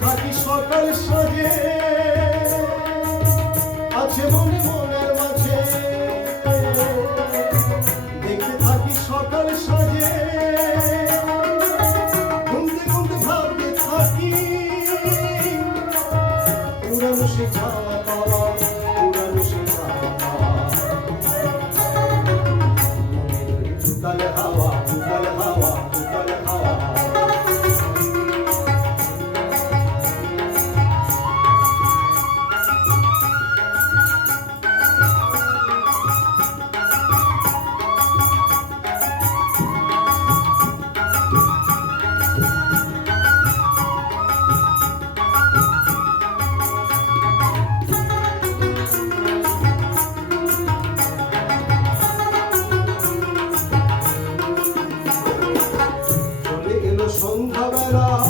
থাকি সকাল সাজে। আছে মনে মনের মাঝে। দেখে থাকি সকাল সাজে। ঘুমতে ঘুমতে ভাবতে থাকি। পুরানো সে খাওয়া পাওয়া, পুরানো সে খাওয়া পাওয়া। মনে হাওয়া দুকাল হাওয়া। Cabrera.